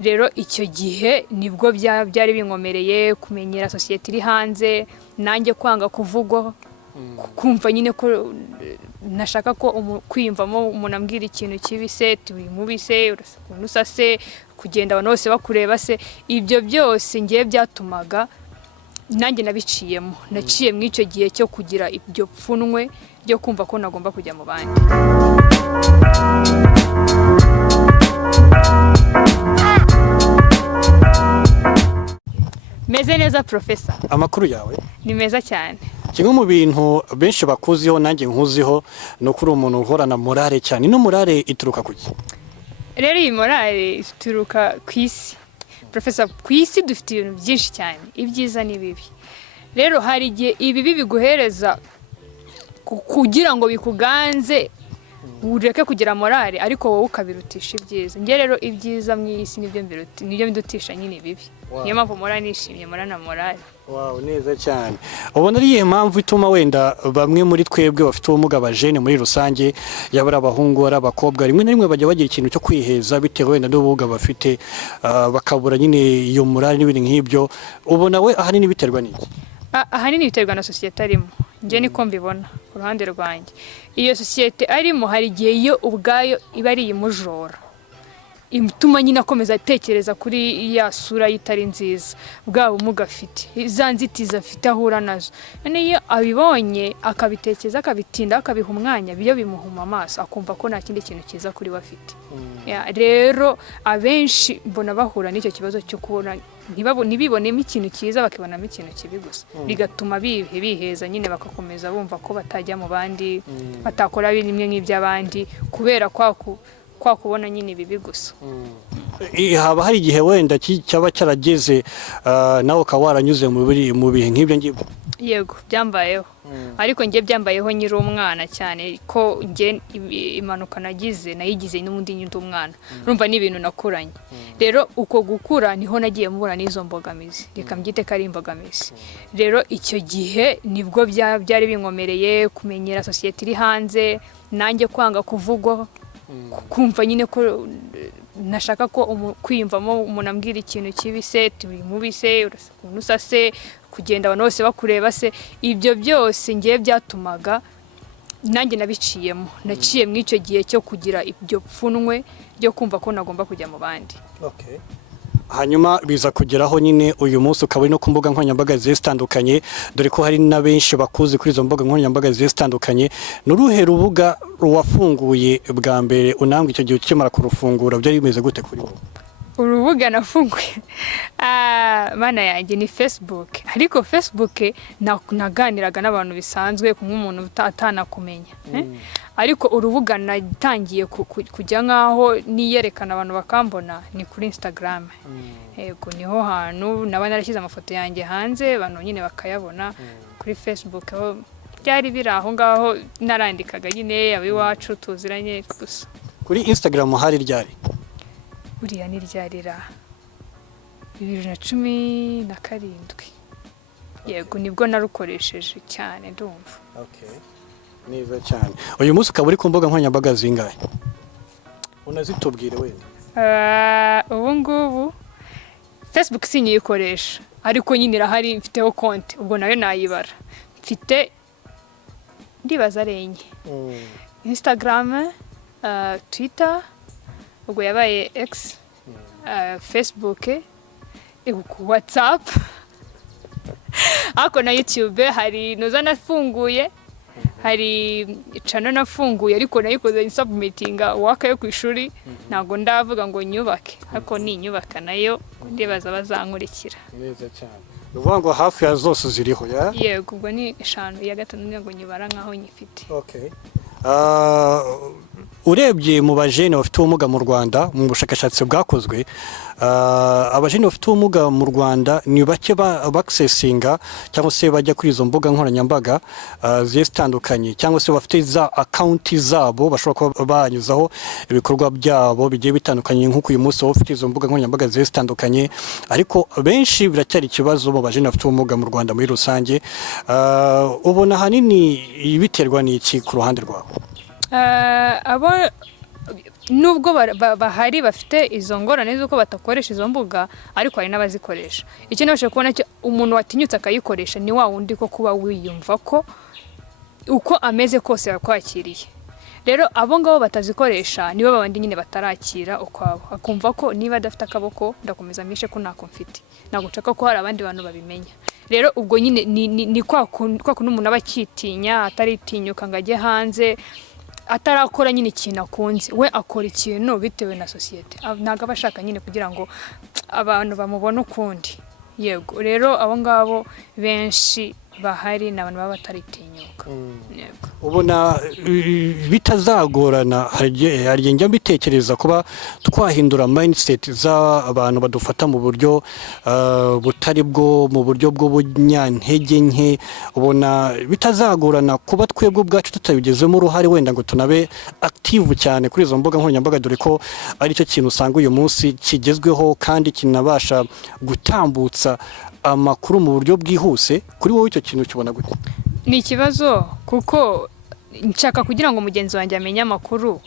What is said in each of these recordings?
rero icyo gihe nibwo byari binkomereye kumenyera societe iri hanze nanjye kwanga kuvugwa kumva nyine ko nashaka ko kwiyumvamo umuntu ambwira ikintu kibi se turi mubi se urasa se kugenda abantu bose bakureba se ibyo byose ngiye byatumaga nanjye nabiciyemo naciye mu icyo gihe cyo kugira ibyo pfunwe ryo kumva ko nagomba kujya mu bandi. Meze neza professor. Amakuru yawe ni meza cyane. Kimwe mu bintu benshi bakuziho nanjye nkuziho no kuri umuntu uhorana morale cyane. No morale ituruka kuki? Rero iyi morale ituruka kwisi. Professor, kwisi dufite ibintu byinshi cyane, ibyiza n'ibibi. Rero hari igihe ibibi biguhereza kugira ngo bikuganze ureke kugira morale ariko wowe ukabirutisha ibyiza. Nge rero ibyiza mu isi nibyo bidutisha nyine ibibi. Niyo mpamvu morale nishimye morana morale. Wow, neza cyane. Ubona ari iyihe mpamvu ituma wenda bamwe muri twebwe bafite ubumuga abajene muri rusange yabara abahungu ari abakobwa rimwe na rimwe bajya bagira ikintu cyo kwiheza bitewe wenda n'ubumuga bafite bakabura nyine iyo morale n'ibindi nk'ibyo. Ubona we ahanini biterwa n'iki? Ahanini biterwa na societe arimo. Nje niko mbibona ku ruhande rwanjye. Iyo societe arimo hari igihe iyo ubwayo iba ari imujora. Imutuma nyine akomeza atekereza kuri ya sura yitari nziza bwa bumuga afite izanzitiza afite ahura nazo none iyo abibonye akabitekereza akabitinda akabiha umwanya biyo bimuhuma amaso akumva ko nta kindi kintu kiza kuri we afite. Rero abenshi mbona bahura n'icyo kibazo cyo kubona ntibibonemo ikintu kiza bakibonamo ikintu kibi gusa bigatuma biheza nyine bakakomeza bumva ko batajya mu bandi batakora bimwe nk'iby'abandi kubera kwa kubona nyine bibi gusa. Haba hari igihe wenda cyaba cyarageze nawe ukaba waranyuze mu bihe nk'ibyo ngibyo? Yego byambayeho ariko ngiye byambayeho nyiri umwana cyane ko ngiye impanuka nayigize n'undi nyindi umwana urumva n'ibintu nakuranye. Rero uko gukura niho nagiye mubura n'izo mbogamizi reka mbyite ko ari imbogamizi. Rero icyo gihe nibwo byari binkomereye kumenyera societe iri hanze nanjye kwanga kuvugwa kumva nyine ko nashaka ko kwiyumvamo umuntu ambwira ikintu kibi se turi mubi se urasa se kugenda abantu bose bakureba se ibyo byose ngiye byatumaga nanjye nabiciyemo naciye mu icyo gihe cyo kugira ibyo pfunwe ryo kumva ko nagomba kujya mu bandi. Hanyuma biza kugeraho nyine uyu munsi ukaba no ku mbuga nkoranyambaga zitandukanye dore ko hari na benshi bakuzi kuri izo mbuga nkoranyambaga zitandukanye. N'uruhe rubuga wafunguye bwa mbere unambwe icyo gihe ukimara kurufungura byari bimeze gute kuri wowe? Urubuga nafunguye mana yanjye ni Facebook ariko Facebook naganiraga n'abantu bisanzwe nk'umuntu atanakumenya ariko urubuga natangiye kujya nkaho niyerekana abantu bakambona ni kuri Instagram. Yego niho hantu naba narashyize amafoto yanjye hanze abantu nyine bakayabona. Kuri Facebook aho byari biri aho ngaho narandikaga nyine abiwacu tuziranye gusa. Kuri Instagram hari ryari? Uriya ni ryarira 2017. Yego nibwo narukoresheje cyane ndumva. Neza cyane. Uyu munsi ukaba uri ku mbuga nkoranyambaga zingahe? Unazitubwire wenda. Ubu ngubu Facebook sinyikoresha ariko nyine irahari mfiteho konti ubwo nayo nayibara. Mfite ndibaza renye. Instagram, Twitter, ubwo yabaye X, Facebook, WhatsApp, ako na YouTube hari noza nafunguye, hari channel nafunguye ariko nayikoze submitinga waka yo kwishuri nago ndavuga ngo nyubake ariko ni nyubaka nayo ndibaza bazankurikira. Neza cyane. Uvuga ngo hafi ya zose ziriho ya? Yego ubwo ni 5 ya gatanu ngo nyibara nkaho nyifite. Urebye mu bajene bafite ubumuga mu Rwanda mu bushakashatsi bwakozwe abajene bafite ubumuga mu Rwanda ni bake accessinga cyangwa se bajya kuri izo mbuga nkoranyambaga zitandukanye cyangwa se bafite za account zabo bashobora kuba banyuzaho ibikorwa byabo bigiye bitandukanye nk'uko uyu munsi ufite izo mbuga nkoranyambaga zitandukanye ariko benshi biracyari ikibazo mu bajene bafite ubumuga mu Rwanda muri rusange. Ubona hanini biterwa n'iki ku ruhande rwawe? nubwo bahari bafite izo ngorane z'uko batakoresha izo mbuga ariko hari n'abazikoresha. Icyo nabasha kubona cyo umuntu watinyutse akayikoresha ni wa wundi ko kuba wiyumva ko uko ameze kose yakwakiriye. Rero abo ngabo batazikoresha nibo babandi nyine batarakira ukwabo, akumva ko niba adafite akaboko ndakomeza mishe ko ntako mfite, ntabwo nshaka ko hari abandi bantu babimenya. Rero ubwo nyine ni kwa kundi umuntu aba akitinya, ataritinyuka ngo ajye hanze, atarakora nyine ikintu akunze, we akora ikintu bitewe na sosiyete, ntabwo aba ashaka nyine kugira ngo abantu bamubone ukundi. Yego, rero abo ngabo benshi bahari n'abantu baba bataritinyuka. Yego, ubona bitazagorana, hari njya mbitekereza kuba twahindura mindset z'abantu badufata mu buryo butari bwo, mu buryo bw'ubunyantege nke. Ubona bitazagorana kuba twebwe ubwacu tutabigezemo uruhare, wenda ngo tunabe active cyane kuri izo mbuga nkoranyambaga, dore ko ari cyo kintu usanga uyu munsi kigezweho kandi kinabasha gutambutsa amakuru mu buryo bwihuse. Kuri wowe icyo kintu kibona gute? Ni ikibazo kuko nshaka kugira ngo mugenzi wanjye amenye amakuru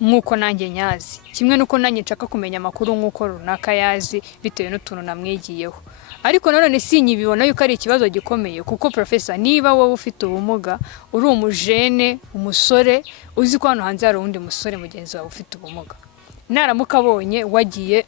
nk'uko nanjye nyazi, kimwe n'uko nanjye nshaka kumenya amakuru nk'uko runaka yazi bitewe n'utuntu namwigiyeho. Ariko nanone sinyibibona yuko ari ikibazo gikomeye, kuko professor, niba wowe ufite ubumuga, uri umujene, umusore, uzi ko hano hanze hari uwundi musore mugenzi wawe ufite ubumuga, naramuka abonye wagiye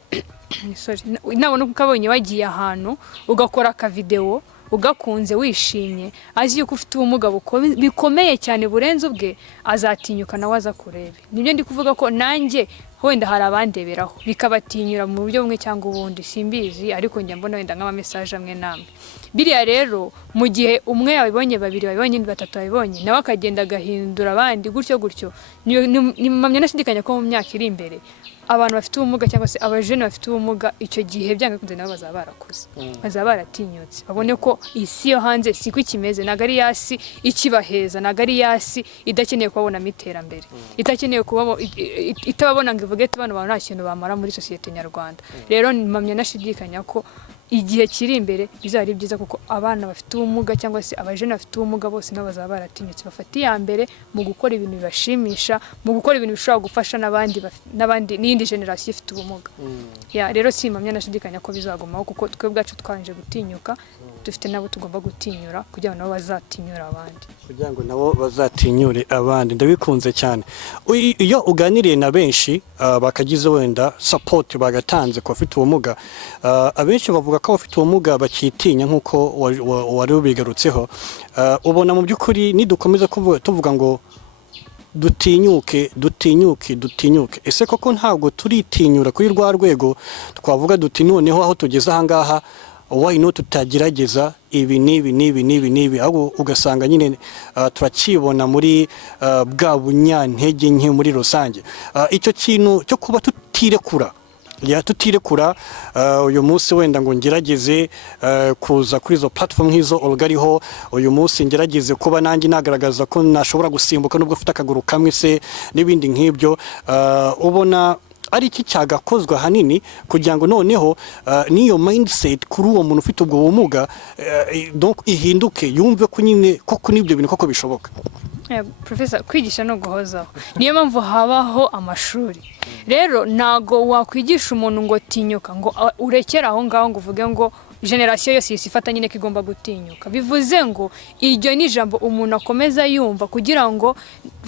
nabona ukabonye wagiye ahantu ugakora aka video ugakunze wishimye, azi yuko ufite ubumuga bikomeye cyane burenze ubwe, azatinyuka nawe aza kurebe. Nibyo ndi kuvuga ko nanjye wenda hari abandeberaho bikabatinyura mu buryo bumwe cyangwa ubundi, simbizi, ariko njya mbona wenda nk'ama message amwe namwe. Biriya rero mu gihe umwe yabibonye, babiri babibonye, batatu babibonye, nawe akagenda agahindura abandi gutyo gutyo, ni mpamya nashidikanya ko mu myaka iri imbere abantu bafite ubumuga cyangwa se abajene bafite ubumuga icyo gihe byanga kunze nabo bazaba barakuze, bazaba baratinyutse, babone ko isi yo hanze siko ikimeze, nagari yasi ikibaheza, nagari yasi idakeneye kubabona iterambere, itakeneye kubabo itababona ngo ivuge abantu nta kintu bamara muri sosiyete nyarwanda. Rero mpamya nashidikanya ko igihe kiri imbere bizari byiza, kuko abana bafite ubumuga cyangwa se abajene bafite ubumuga bose nabo bazaba baratinyutse, bafatiye mbere mu gukora ibintu bibashimisha, mu gukora ibintu bishobora gufasha n'abandi n'indi generation ifite ubumuga. Rero simpamya nashidikanya ko bizagumaho, kuko twe bwacu twanje gutinyuka, dufite nabo tugomba gutinyura kugira ngo nabo bazatinyura abandi, kugira ngo nabo bazatinyure abandi. Ndabikunze cyane. Iyo uganiriye na benshi bakagize wenda support bagatanze ko afite ubumuga, abenshi bavuga ko abafite ubumuga bakitinya nk'uko wari ubigarutseho. Ubona mu by'ukuri nidukomeza tuvuga ngo dutinyuke, ese koko ntabwo turitinyura kuri rwa rwego twavuga duti noneho aho tugeze ahangaha, why not tutagerageza ibi nibi, ahubwo ugasanga nyine turakibona muri bwa bunyantege nke muri rusange. Icyo kintu cyo kuba tutirekura, uyu munsi wenda ngo ngerageze kuza kuri izo platform nk'izo OLGA ariho, uyu munsi ngerageze kuba nanjye nagaragaza ko nashobora gusimbuka nubwo afite akaguru kamwe se n'ibindi nk'ibyo, ubona ari iki cyagakozwe hanini kugira ngo noneho niyo mindset kuri uwo muntu ufite ubwo bumuga donc ihinduke, yumve ko nyine koko n'ibyo bintu koko bishoboka? Professor, kwigisha no guhozaho, niyo mpamvu habaho amashuri. Rero nago wakwigisha umuntu ngo tinyuka, ngo urekera aho ngaho ngo uvuge ngo generation yose isifata nyine kigomba gutinyuka. Bivuze ngo iryo ni jambo umuntu akomeza yumva kugira ngo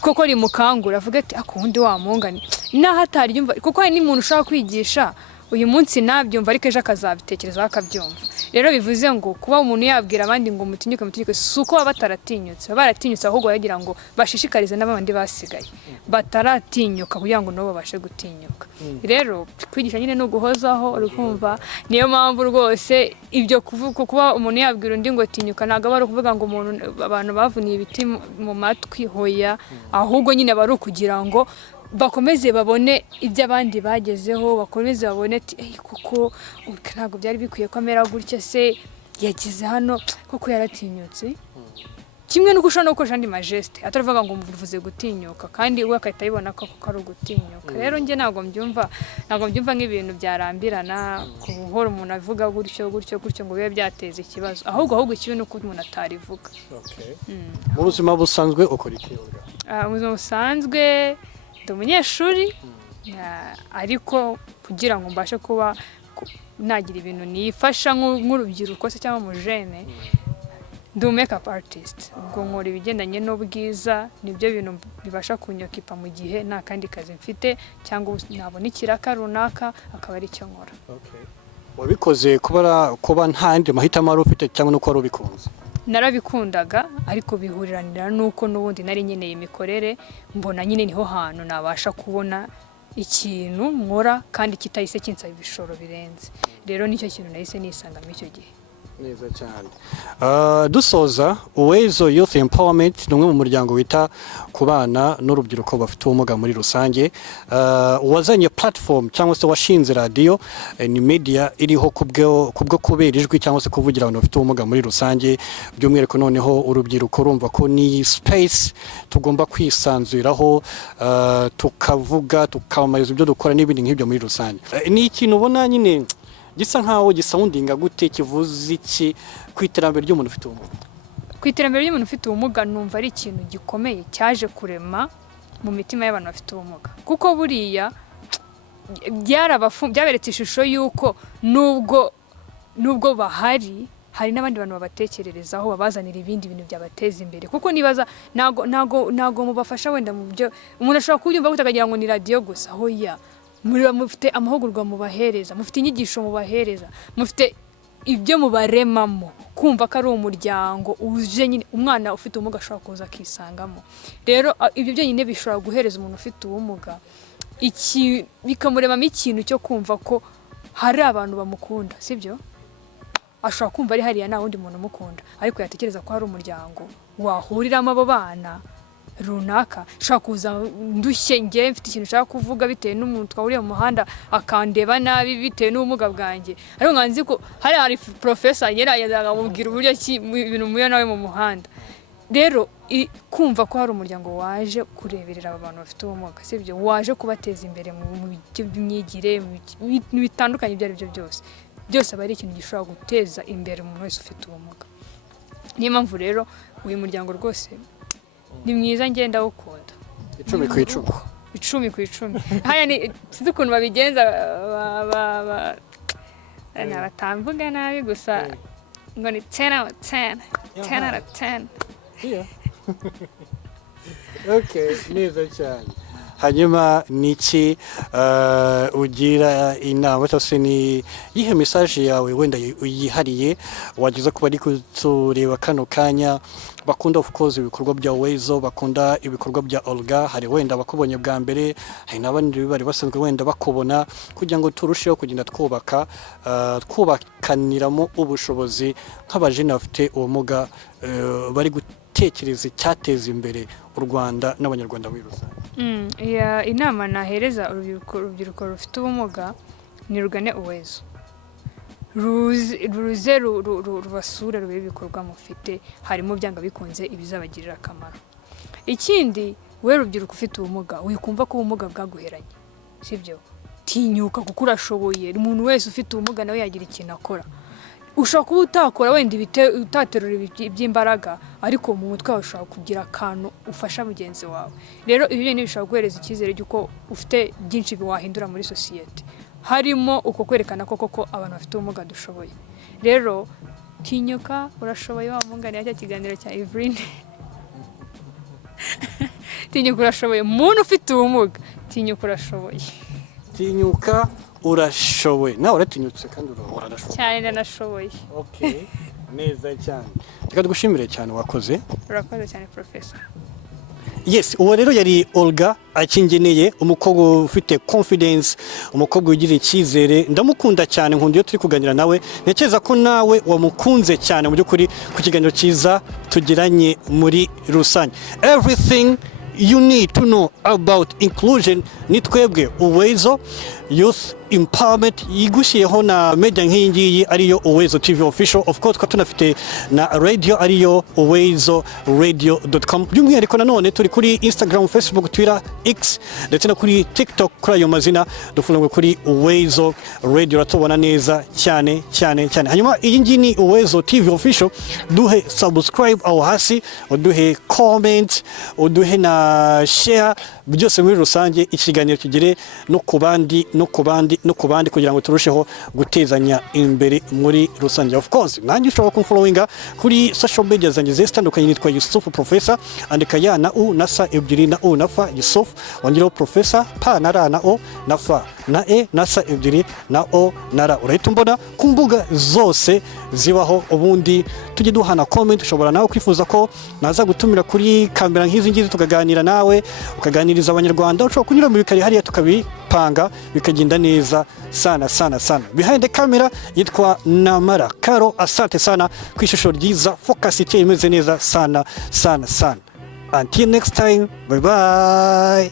koko rimukangura, avuge ati akundi wa mungani naho atari yumva, kuko hari n'umuntu ushaka kwigisha uyu munsi nabyumva ariko ejo akazabitekerezaho akabyumva. Rero bivuze ngo kuba umuntu yabwira abandi ngo mutinyuke, suko baba bataratinyutse, baratinyutse ahubwo yagira ngo bashishikarize n'abandi basigaye bataratinyuka kugira ngo nabo babashe gutinyuka. Rero kwigisha nyine no guhozaho, urikumva, niyo mpamvu rwose ibyo kuba umuntu yabwira undi ngo tinyuka ntago bari kuvuga ngo abantu bavuniye ibiti mu matwi, hoya, ahubwo nyine bari kugira ngo bakomeze babone ibyo abandi bagezeho, bakomeze babone ati kuko ntabwo byari bikwiye ko amera gutya, se yagize hano kuko yaratinyutse. Kimwe nuko ushobora no gukoresha andi majeste ataravuga ngo muvuze gutinyuka, kandi we akahita yibona ko ari ugutinyuka. Rero njye ntabwo mbyumva nk'ibintu byarambirana kubuhora umuntu avuga gutyo ngo bibe byateza ikibazo, ahubwo ikibi nuko umuntu atarivuga. Mu buzima busanzwe ukora iki? Mu buzima busanzwe ndi umunyeshuri, ariko kugira ngo mbashe kuba nagira ibintu nifasha nk'urubyiruko se cyangwa umujene ndi makeup artist ubwo nkora ibigendanye n'ubwiza nibyo bintu bibasha kunyokipa mu gihe nta kandi kazi mfite cyangwa nabona ikiraka runaka akaba ari cyo nkora. Wabikoze kuba ntandi mahitamo ari ufite cyangwa nuko wari ubikunze? Narabikundaga ariko bihuriranira nuko n'ubundi nari nkeneye imikorere mbona nyine niho hantu nabasha kubona ikintu nkora kandi kitahise kinsaba ibishoro birenze. Rero nicyo kintu nahise nisangamo icyo gihe. Neza cyane. Dusoza Uwezo Youth Empowerment ni umwe mu muryango wita ku bana n'urubyiruko bafite ubumuga muri rusange. Wazanye platform cyangwa se washinze radio ni media iriho kubwo kubera ijwi cyangwa se kuvugira abantu bafite ubumuga muri rusange, by'umwihariko noneho urubyiruko urumva ko ni space tugomba kwisanzuriraho tukavuga tukamamariza ibyo dukora n'ibindi nk'ibyo muri rusange. Ni ikintu ubona nyine gisa nkaho gisoundinga gute, kivuze iki ku iterambere ry'umuntu ufite ubumuga? Ku iterambere ry'umuntu ufite ubumuga numva ari ikintu gikomeye cyaje kurema mu mitima y'abantu bafite ubumuga, kuko buriya byaberetse ishusho y'uko nubwo bahari hari n'abandi bantu babatekererezaho babazanira ibindi bintu byabateza imbere, kuko nibaza nago mubafasha wenda mu byo umuntu ashobora kubyumva gutakagira ngo ni radio gusa. Hoya mufite amahugurwa mubahereza, mufite inyigisho mubahereza, mufite ibyo mubaremamo, kumva ko ari umuryango uje nyine umwana ufite ubumuga ashobora kuza akisangamo. Rero ibyo byonyine bishobora guhereza umuntu ufite ubumuga bikamuremamo ikintu cyo kumva ko hari abantu bamukunda, sibyo? Ashobora kumva ari hariya nta wundi muntu umukunda, ariko yatekereza ko hari umuryango wahuriramo abo bana runaka. Shaka kuza ndushye ngiye mfite ikintu ushaka kuvuga bitewe n'umuntu twahuriye mu muhanda akandeba nabi bitewe n'ubumuga bwanjye, ariko nganzi ko hari professor yerayazaga mubwira uburyo ibintu muyo nawe mu muhanda. Rero kumva ko hari umuryango waje kureberera abantu bafite ubumuga, sibyo? Waje kubateza imbere mu myigire bitandukanye ibyo ari byo byose aba ari ikintu gishobora guteza imbere umuntu wese ufite ubumuga. Niyo mpamvu rero uyu muryango rwose ni mwiza, ngenda gukunda. 10 ku 10. 10 ku 10. Haya ni sinzi ukuntu babigenza batamvuga nabi gusa ngo ni 10 out of 10. 10 out of 10. Yeah. Okay, neza cyane. Hanyuma niki ugira inama cyose ni yihe message yawe wenda uyihariye wagize kuba ari kutureba kano kanya bakunda of course ibikorwa bya Uwezo, bakunda ibikorwa bya OLGA, hari wenda bakubonye bwa mbere, hari nabandi bari basanzwe wenda bakubona, kugira ngo turusheho kugenda twubakaniramo ubushobozi nk'abajene bafite ubumuga bari gutekereza cyateza imbere u Rwanda n'abanyarwanda muri rusange. Inama nahereza urubyiruko rufite ubumuga ni rugane Uwezo, ruze rubasura rube ibikorwa mufite, harimo byanga bikunze ibizabagirira akamaro. Ikindi we rubyiruko ufite ubumuga wikumva ko ubumuga bwaguheranye, sibyo? Tinyuka kuko urashoboye. Umuntu wese ufite ubumuga nawe yagira ikintu akora. Ushobora kuba utakora wenda utaterura iby'imbaraga, ariko mu mutwe wawe ushobora kugira akantu ufasha mugenzi wawe. Rero ibi bintu bishobora guhereza icyizere cy'uko ufite byinshi wahindura muri society, harimo uko kwerekana koko abantu bafite ubumuga dushoboye. Rero tinyuka, urashoboye. Wa mungane ya kiganiro cya Evelyn tinyuka, urashoboye. Umuntu ufite ubumuga tinyuka, urashoboye. Tinyuka urashoboye. Nawe uratinyutse kandi urashoboye. Cyane ndanashoboye. Okay, neza cyane. Reka dushimire cyane wakoze. Urakoze cyane professor. Yes, uwo rero yari OLGA Akingeneye, umukobwa ufite confidence, umukobwa ugira icyizere. Ndamukunda cyane, nkunda iyo turi kuganira nawe. Nekeza ko nawe wamukunze cyane mu by'ukuri ku kiganiro cyiza tugiranye muri rusange. Everything you need to know about inclusion ni twebwe Uwezo Youth Empowerment yigushiyeho na media nk'iyi ngiyi ariyo Uwezo TV official. Of course tunafite na radio ariyo uwezoradio.com. by'umwihariko nanone turi kuri Instagram, Facebook, Twitter, X ndetse no kuri TikTok kuri ayo mazina dufunguye kuri Uwezo Radio. Ratubona neza cyane. Hanyuma iyi ngiyi ni Uwezo TV official. Duhe subscribe aho hasi, uduhe comment, uduhe na share byose muri rusange ikiganiro kigere no kubandi kugira ngo turusheho gutezanya imbere muri rusange. Of course nanjye ushobora kumfollowinga kuri social media zanjye zitandukanye, nitwa Yusuf Professor, andika ya na u na sa ebyiri na u na fa Yusuf, wongeraho Professor pa na ra na o na fa na e na sa ebyiri na o na ra. Urahita mbona ku mbuga zose zibaho, ubundi tujye duhana comment. Ushobora nawe kwifuza ko naza gutumira kuri kamera nk'izi ngizi tukaganira nawe, ukaganiriza abanyarwanda. Ushobora kunyura mu bikari hariya tukabipanga bikagenda neza sana. Behind the camera yitwa Namara Karo. Asante sana ku ishusho ryiza, focus imeze neza sana. Until next time, bye bye.